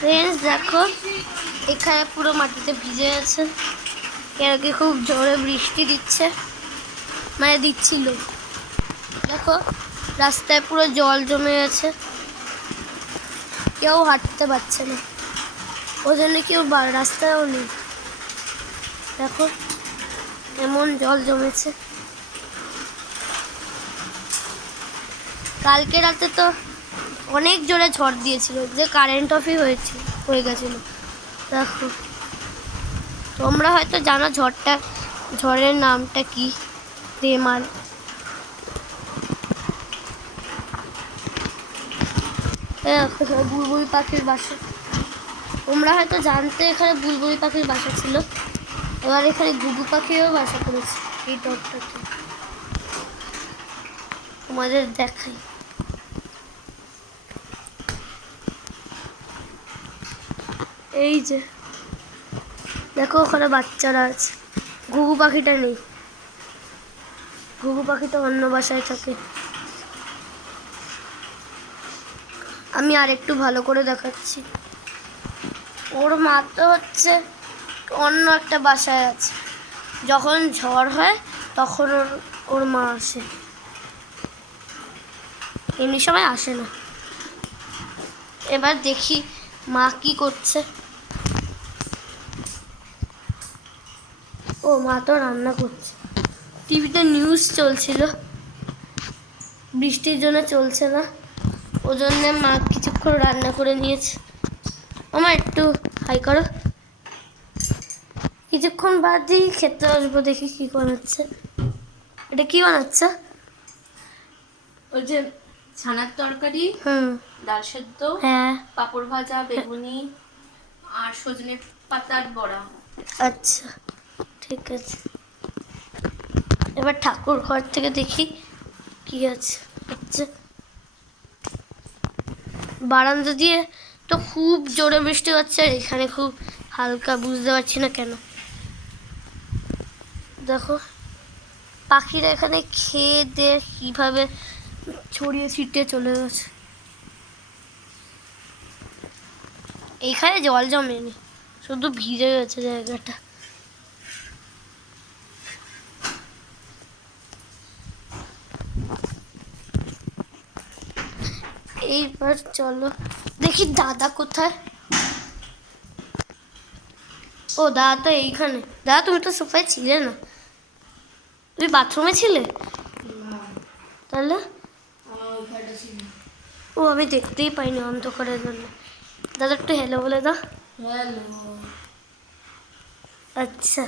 Friends দেখো এখানে পুরো মাটিতে ভিজে আছে, এর আগে খুব জোরে বৃষ্টি দিচ্ছে, মানে দিচ্ছিল। দেখো রাস্তায় পুরো জল জমে গেছে, কেউ হাঁটতে পারছে না, ওই জন্য কেউ রাস্তায়ও নেই। দেখো এমন জল জমেছে। কালকে রাতে তো অনেক জোরে ঝড় দিয়েছিল, যে কারেন্ট অফই হয়ে গেছিল। দেখো তোমরা হয়তো জানো ঝড়ের নামটা কি, রেমাল। বুলবুলি পাখির বাসা, তোমরা হয়তো জানতে এখানে বুলবুলি পাখির বাসা ছিল, এবার এখানে ঘুঘু পাখিও বাসা করেছে। এই টপটাতে তোমাদের দেখাই। এই যে দেখো ওখানে বাচ্চারা আছে, ঘুঘু পাখিটা নেই, ঘুঘু পাখিটা অন্য বাসায় থাকে। আমি আর একটু ভালো করে দেখাচ্ছি। ওর মা তো হচ্ছে অন্য একটা বাসায় আছে, যখন ঝড় হয় তখন ওর মা আসে, এমনি সময় আসে না। এবার দেখি মা কি করছে। ও মা তো রান্না করছে, টিভিতে নিউজ চলছিল, বৃষ্টির জন্য চলছে না, ওই জন্য মা কিছুক্ষণ রান্না করে নিয়েছে। আমার একটু হাই করো, কিছুক্ষণ বাদই খেতে আসবো, দেখি কি বানাচ্ছে। এটা কি বানাচ্ছে? ওই যে ছানার তরকারি, ডাল সেদ্ধ, হ্যাঁ, পাঁপড় ভাজা, বেগুনি আর সজনে পাতার বড়া। আচ্ছা ঠিক আছে। এবার ঠাকুর ঘর থেকে দেখি কি আছে। হচ্ছে বারান্দা দিয়ে তো খুব জোরে বৃষ্টি হচ্ছে, আর এখানে খুব হালকা, বুঝতে পারছি না কেন। দেখো পাখিরা এখানে খেয়ে দিয়ে কিভাবে ছড়িয়ে ছিটিয়ে চলে গেছে। এইখানে জল জমেনি, শুধু ভিজে গেছে জায়গাটা। এইবার চলো দেখি দাদা কোথায়। ও দাদা তো এইখানে। দাদা তুমি তো সোফায় ছিলে না, তুমি বাথরুমে ছিলে তাহলে? ও আমি দেখতেই পাইনি অন্ধকারের জন্য। দাদা একটু হ্যালো বলে দাও। হ্যালো। আচ্ছা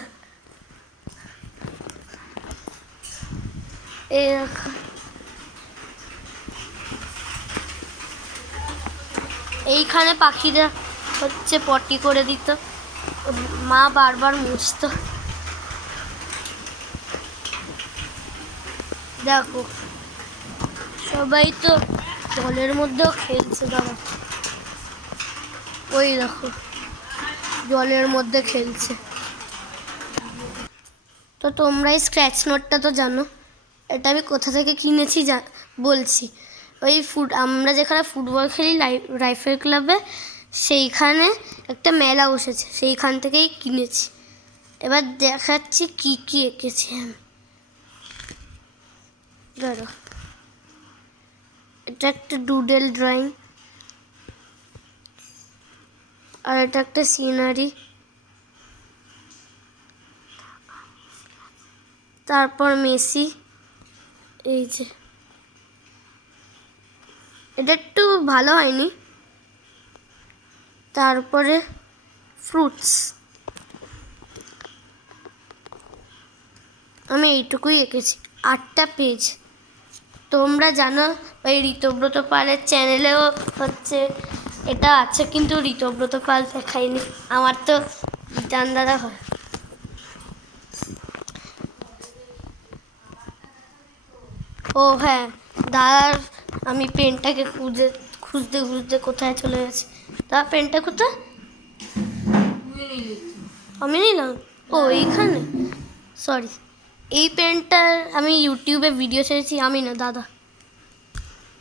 এইখানে পাখিরা হচ্ছে পটি করে দিত, মা বারবার মুছতো। দেখো সবাই তো জলের মধ্যেও খেলছে, দাঁড়া ওই দেখো জলের মধ্যে খেলছে। তো তোমরা এই স্ক্র্যাচ নোটটা তো জানো, এটা আমি কোথা থেকে কিনেছি বলছি। ওই আমরা যেখানে ফুটবল খেলি রাইফেল ক্লাবে, সেইখানে একটা মেলা বসেছে, সেইখান থেকেই কিনেছি। এবার দেখাচ্ছি কি কি এঁকেছি আমি। ধরো এটা একটা ডুডেল ড্রয়িং, আর এটা একটা সিনারি, তারপর মেসি, এই যে এটা একটু ভালো হয়নি। তারপরে ফ্রুটস, আমি এইটুকুই এঁকেছি, 8টা পেজ। তোমরা জানো ওই ঋতব্রত পালের চ্যানেলেও হচ্ছে এটা আছে, কিন্তু ঋতব্রত পাল দেখায়নি, আমার তো বিতান দাদা হয়। ও হ্যাঁ, দাদার আমি পেনটাকে খুঁজতে খুঁজতে কোথায় চলে গেছে। দাদা পেনটা কোথায়? আমি নিলাম, ও এইখানে, সরি। এই পেনটার আমি ইউটিউবে ভিডিও ছেড়েছি, আমি না দাদা।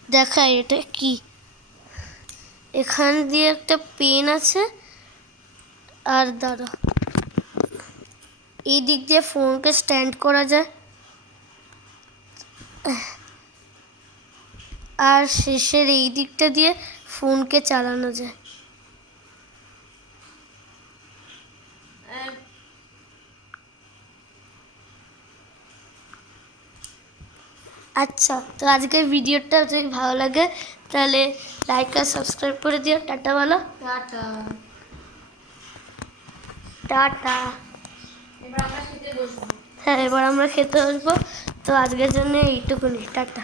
দেখাই এটা কি, এখান দিয়ে একটা পেন আছে, আর দাঁড়া, এই দিক দিয়ে ফোনকে স্ট্যান্ড করা যায়, আর শেষের এই দিকটা দিয়ে ফোনকে চালানো যায়। আচ্ছা, তো আজকের ভিডিওটা যদি ভালো লাগে তাহলে লাইক আর সাবস্ক্রাইব করে দিও। টাটা বলো। টাটা। টাটা। এবার আমরা খেতে বসবো। হ্যাঁ, এবার আমরা খেতে বসবো। তো আজকের জন্য এইটুকুনি, টাটা।